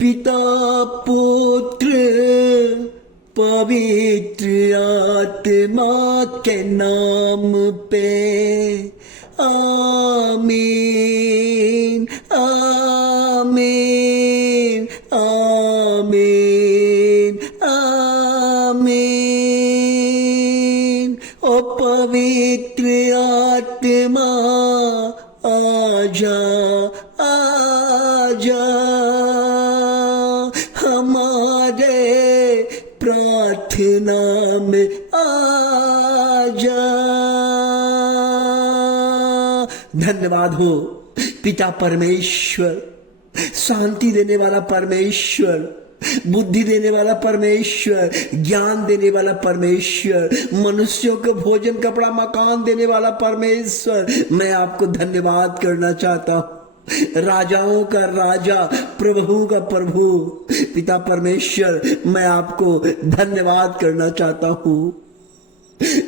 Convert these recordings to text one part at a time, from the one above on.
पिता पुत्र पवित्र आत्मा के नाम पे आमीन आमीन आमीन आमीन। ओ पवित्र आत्मा आजा आजा हमारे प्रार्थना में आजा। धन्यवाद हो पिता परमेश्वर, शांति देने वाला परमेश्वर, बुद्धि देने वाला परमेश्वर, ज्ञान देने वाला परमेश्वर, मनुष्यों को भोजन कपड़ा मकान देने वाला परमेश्वर। मैं आपको धन्यवाद करना चाहता हूँ, राजाओं का राजा, प्रभु का प्रभु, पिता परमेश्वर। मैं आपको धन्यवाद करना चाहता हूँ,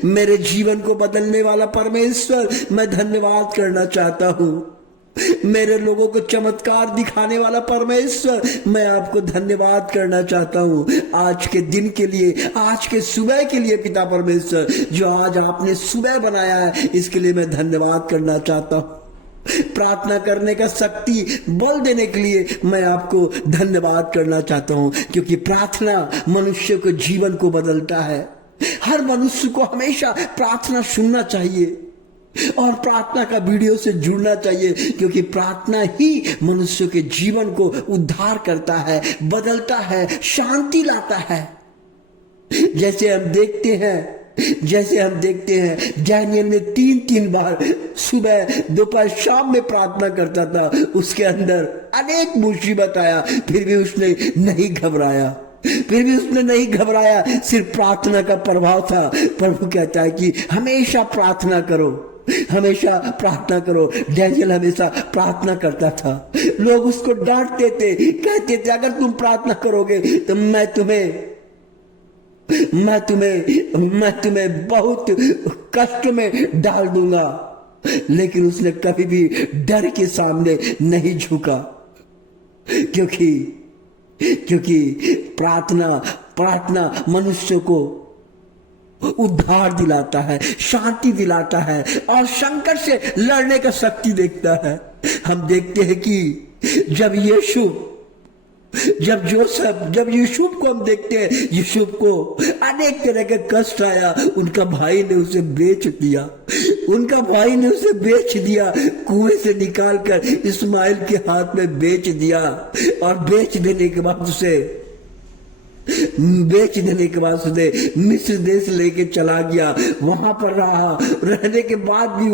मेरे जीवन को बदलने वाला परमेश्वर। मैं धन्यवाद करना चाहता हूँ, मेरे लोगों को चमत्कार दिखाने वाला परमेश्वर। मैं आपको धन्यवाद करना चाहता हूँ आज के दिन के लिए, आज के सुबह के लिए पिता परमेश्वर, जो आज आपने सुबह बनाया है, इसके लिए मैं धन्यवाद करना चाहता हूँ। प्रार्थना करने का शक्ति, बल देने के लिए मैं आपको धन्यवाद करना चाहता हूँ, क्योंकि प्रार्थना मनुष्य को जीवन को बदलता है। हर मनुष्य को हमेशा प्रार्थना सुनना चाहिए और प्रार्थना का वीडियो से जुड़ना चाहिए, क्योंकि प्रार्थना ही मनुष्य के जीवन को उद्धार करता है, बदलता है, शांति लाता है। जैसे हम देखते हैं डैनियल ने 3-3 बार सुबह दोपहर शाम में प्रार्थना करता था। उसके अंदर अनेक मुसीबत आया, फिर भी उसने नहीं घबराया, सिर्फ प्रार्थना का प्रभाव था। प्रभु कहता है कि हमेशा प्रार्थना करो, हमेशा प्रार्थना करो। डैनियल हमेशा प्रार्थना करता था। लोग उसको डांटते थे, कहते थे अगर तुम प्रार्थना करोगे तो मैं तुम्हें बहुत कष्ट में डाल दूंगा। लेकिन उसने कभी भी डर के सामने नहीं झुका, क्योंकि प्रार्थना मनुष्य को उद्धार दिलाता है, शांति दिलाता है और संकट से लड़ने का शक्ति देता है। हम देखते हैं कि जब यूसुफ को हम देखते हैं, यूसुफ को अनेक तरह के कष्ट आया, उनका भाई ने उसे बेच दिया, कुएं से निकालकर इस्माइल के हाथ में बेच दिया। और बेच देने के बाद उसे मिस्र देश लेके चला गया। वहां पर रहने के बाद भी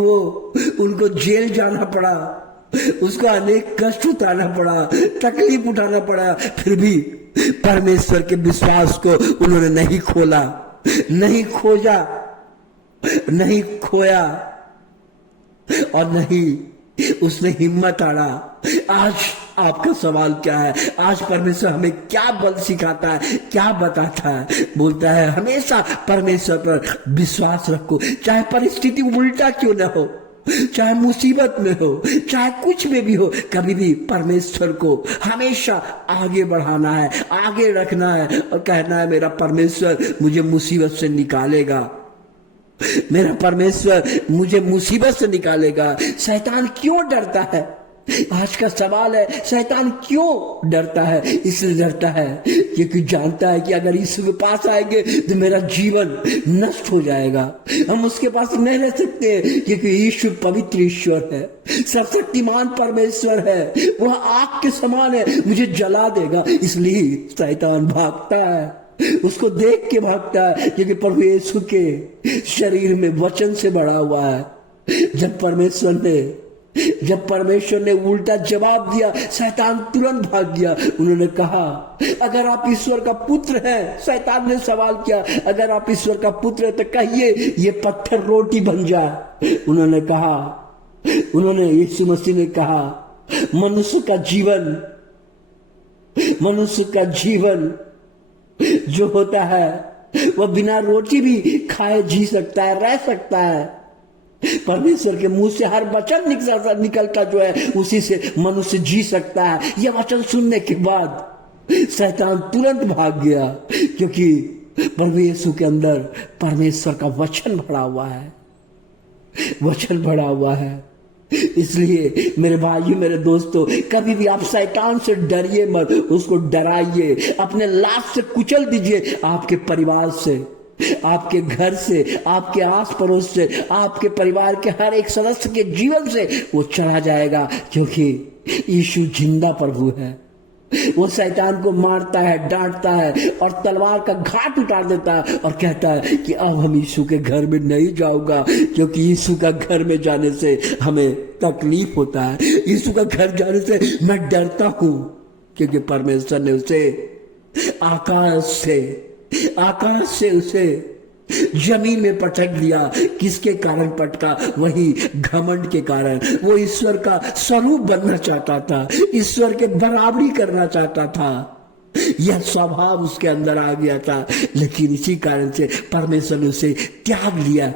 उनको जेल जाना पड़ा, उसको अनेक कष्ट उठाना पड़ा, तकलीफ उठाना पड़ा। फिर भी परमेश्वर के विश्वास को उन्होंने नहीं खोला, नहीं खोया और नहीं उसने हिम्मत हारा। आज आपका सवाल क्या है? आज परमेश्वर हमें क्या बल सिखाता है, क्या बताता है? बोलता है हमेशा परमेश्वर पर विश्वास रखो, चाहे परिस्थिति उल्टा क्यों न हो, चाहे मुसीबत में हो, चाहे कुछ में भी हो, कभी भी परमेश्वर को हमेशा आगे बढ़ाना है, आगे रखना है और कहना है मेरा परमेश्वर मुझे मुसीबत से निकालेगा, मेरा परमेश्वर मुझे मुसीबत से निकालेगा। शैतान क्यों डरता है? आज का सवाल है, शैतान क्यों डरता है? इसलिए डरता है क्योंकि जानता है कि अगर यीशु के पास आएंगे तो मेरा जीवन नष्ट हो जाएगा। हम उसके पास नहीं रह सकते क्योंकि यीशु पवित्र ईश्वर है, सर्वशक्तिमान परमेश्वर है, वह आग के समान है, मुझे जला देगा। इसलिए शैतान भागता है, उसको देख के भागता है, क्योंकि प्रभु यीशु के शरीर में वचन से बड़ा हुआ है। जब परमेश्वर ने उल्टा जवाब दिया, शैतान तुरंत भाग गया। उन्होंने कहा अगर आप ईश्वर का पुत्र हैं, शैतान ने सवाल किया अगर आप ईश्वर का पुत्र हैं तो कहिए ये पत्थर रोटी बन जाए। उन्होंने यीशु मसीह ने कहा मनुष्य का जीवन जो होता है वह बिना रोटी भी खाए जी सकता है, रह सकता है। परमेश्वर के मुंह से हर वचन निकलता जो है उसी से मनुष्य जी सकता है। यह वचन सुनने के बाद शैतान तुरंत भाग गया, क्योंकि प्रभु यीशु के अंदर परमेश्वर का वचन भरा हुआ है, वचन भरा हुआ है। इसलिए मेरे भाइयों, मेरे दोस्तों, कभी भी आप शैतान से डरिए मत, उसको डराइए, अपने लाश से कुचल दीजिए, आपके परिवार से, आपके घर से, आपके आस पड़ोस से, आपके परिवार के हर एक सदस्य के जीवन से वो चला जाएगा, क्योंकि यीशु जिंदा प्रभु है। वो शैतान को मारता है, डांटता है और तलवार का घाट उतार देता है और कहता है कि अब हम यीशु के घर में नहीं जाऊंगा, क्योंकि यीशु का घर में जाने से हमें तकलीफ होता है, यीशु का घर जाने से मैं डरता हूं, क्योंकि परमेश्वर ने उसे आकाश से उसे जमीन में पटक दिया। किसके कारण पटका? वही घमंड के कारण। वो ईश्वर का स्वरूप बनना चाहता था, ईश्वर के बराबरी करना चाहता था, यह स्वभाव उसके अंदर आ गया था, लेकिन इसी कारण से परमेश्वर ने उसे त्याग लिया।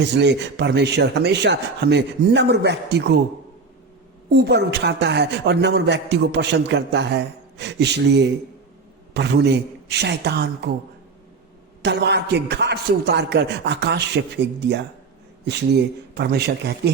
इसलिए परमेश्वर हमेशा हमें नम्र व्यक्ति को ऊपर उठाता है और नम्र व्यक्ति को पसंद करता है। इसलिए प्रभु ने शैतान को तलवार के घाट से उतारकर आकाश से फेंक दिया। इसलिए परमेश्वर कहते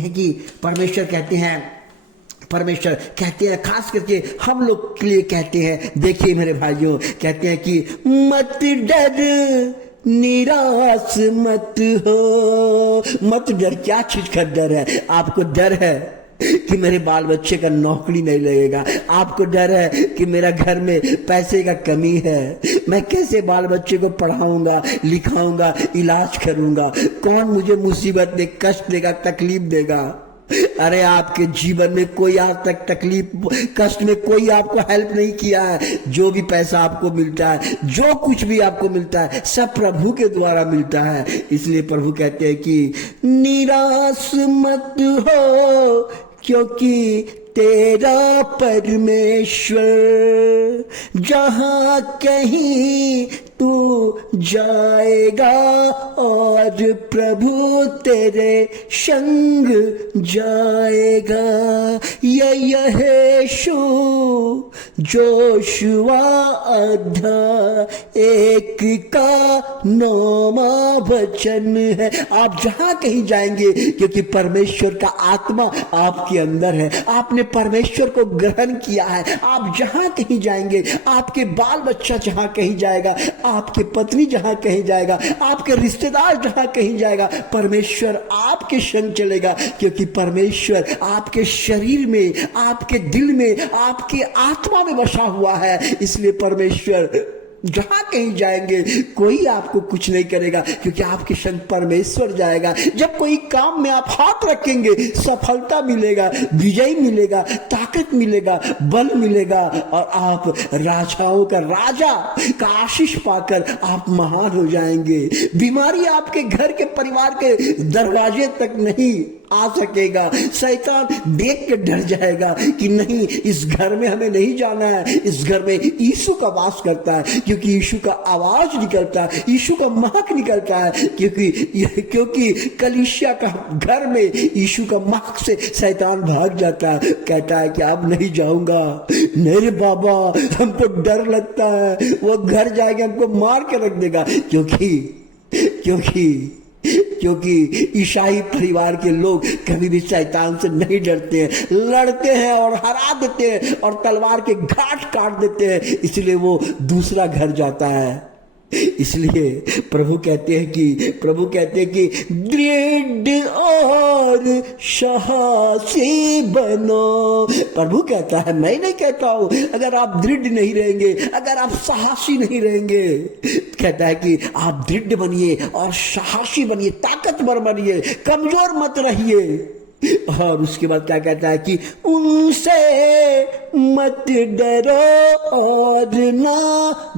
हैं, खास करके हम लोग के लिए कहते हैं, देखिए मेरे भाइयों, कहते हैं कि मत डर, निराश मत हो। मत डर, क्या चीज का डर है? आपको डर है कि मेरे बाल बच्चे का नौकरी नहीं लगेगा, आपको डर है कि मेरा घर में पैसे का कमी है, मैं कैसे बाल बच्चे को पढ़ाऊंगा, लिखाऊंगा, इलाज करूंगा, कौन मुझे मुसीबत दे, कष्ट देगा, तकलीफ देगा। अरे आपके जीवन में कोई आज तक तकलीफ, कष्ट में कोई आपको हेल्प नहीं किया है। जो भी पैसा आपको मिलता है, जो कुछ भी आपको मिलता है, सब प्रभु के द्वारा मिलता है। इसलिए प्रभु कहते हैं कि निराश मत हो, क्योंकि तेरा परमेश्वर जहां कहीं तू जाएगा और प्रभु तेरे संग जाएगा। यहोशू जोशुआ अध्याय 1 का 9वां वचन है। आप जहां कहीं जाएंगे, क्योंकि परमेश्वर का आत्मा आपके अंदर है, आपने परमेश्वर को ग्रहण किया है। आप जहां कहीं जाएंगे, आपके बाल बच्चा जहां कहीं जाएगा, आपके पत्नी जहां कहीं जाएगा, आपके रिश्तेदार जहां कहीं जाएगा, परमेश्वर आपके संग चलेगा, क्योंकि परमेश्वर आपके शरीर में, आपके दिल में, आपके आत्मा में बसा हुआ है। इसलिए परमेश्वर जहां कहीं जाएंगे, कोई आपको कुछ नहीं करेगा, क्योंकि आपके संग परमेश्वर जाएगा। जब कोई काम में आप हाथ रखेंगे, सफलता मिलेगा, विजय मिलेगा, ताकत मिलेगा, बल मिलेगा, और आप राजाओं का राजा का आशीष पाकर आप महान हो जाएंगे। बीमारी आपके घर के परिवार के दरवाजे तक नहीं आ सकेगा। शैतान देख के डर जाएगा कि नहीं, इस घर में हमें नहीं जाना है, इस घर में यीशु का वास करता है, क्योंकि यीशु का आवाज निकलता है, यीशु का महक निकलता है, क्योंकि कलीसिया का घर में यीशु का महक से शैतान भाग जाता है, कहता है कि अब नहीं जाऊंगा, मेरे बाबा हमको डर लगता है, वो घर जाएगा हमको मार के रख देगा। क्योंकि ईसाई परिवार के लोग कभी भी शैतान से नहीं डरते हैं, लड़ते हैं और हरा देते हैं और तलवार के घाट काट देते हैं, इसलिए वो दूसरा घर जाता है। इसलिए प्रभु कहते हैं कि दृढ़ और साहसी बनो। प्रभु कहता है, मैं नहीं कहता हूं, अगर आप दृढ़ नहीं रहेंगे, अगर आप साहसी नहीं रहेंगे, कहता है कि आप दृढ़ बनिए और साहसी बनिए, ताकतवर बनिए, कमजोर मत रहिए। और उसके बाद क्या कहता है कि उनसे मत डरो और ना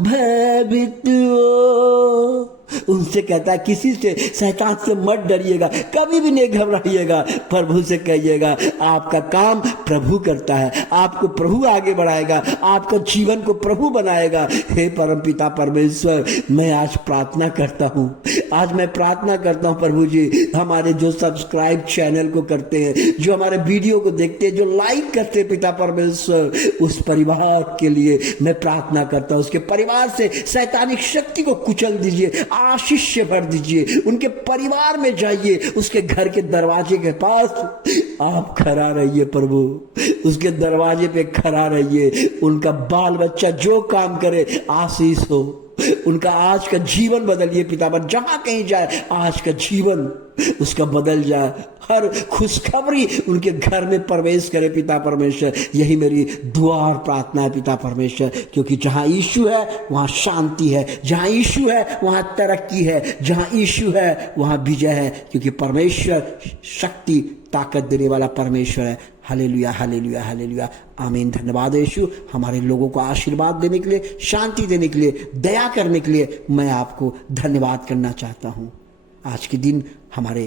भयभीत हो। उनसे कहता है किसी से, शैतान से मत डरिएगा, कभी भी नहीं घबराइएगा। प्रभु से कहिएगा, आपका काम प्रभु करता है, आपको प्रभु आगे बढ़ाएगा, आपका जीवन को प्रभु बनाएगा। हे परमपिता परमेश्वर, मैं आज प्रार्थना करता हूँ, आज मैं प्रार्थना करता हूँ प्रभु जी, हमारे जो सब्सक्राइब चैनल को करते हैं, जो हमारे वीडियो को देखते हैं, जो लाइक करते हैं पिता परमेश्वर, उस परिवार के लिए मैं प्रार्थना करता हूँ। उसके परिवार से शैतानिक शक्ति को कुचल दीजिए, आशीष से भर दीजिए, उनके परिवार में जाइए, उसके घर के दरवाजे के पास आप खड़ा रहिए प्रभु, उसके दरवाजे पे खड़ा रहिए। उनका बाल बच्चा जो काम करे आशीष हो, उनका आज का जीवन बदलिए पिता पर, जहां कहीं जाए आज का जीवन उसका बदल जाए, हर खुशखबरी उनके घर में प्रवेश करे पिता परमेश्वर। यही मेरी दुआ और प्रार्थना है पिता परमेश्वर, क्योंकि जहां यीशु है वहां शांति है, जहां यीशु है वहां तरक्की है, जहां यीशु है वहां विजय है, क्योंकि परमेश्वर शक्ति ताकत देने वाला परमेश्वर है। हालेलुया हालेलुया हालेलुया, आमीन। धन्यवाद यीशु, हमारे लोगों को आशीर्वाद देने के लिए, शांति देने के लिए, दया करने के लिए मैं आपको धन्यवाद करना चाहता हूँ। आज के दिन हमारे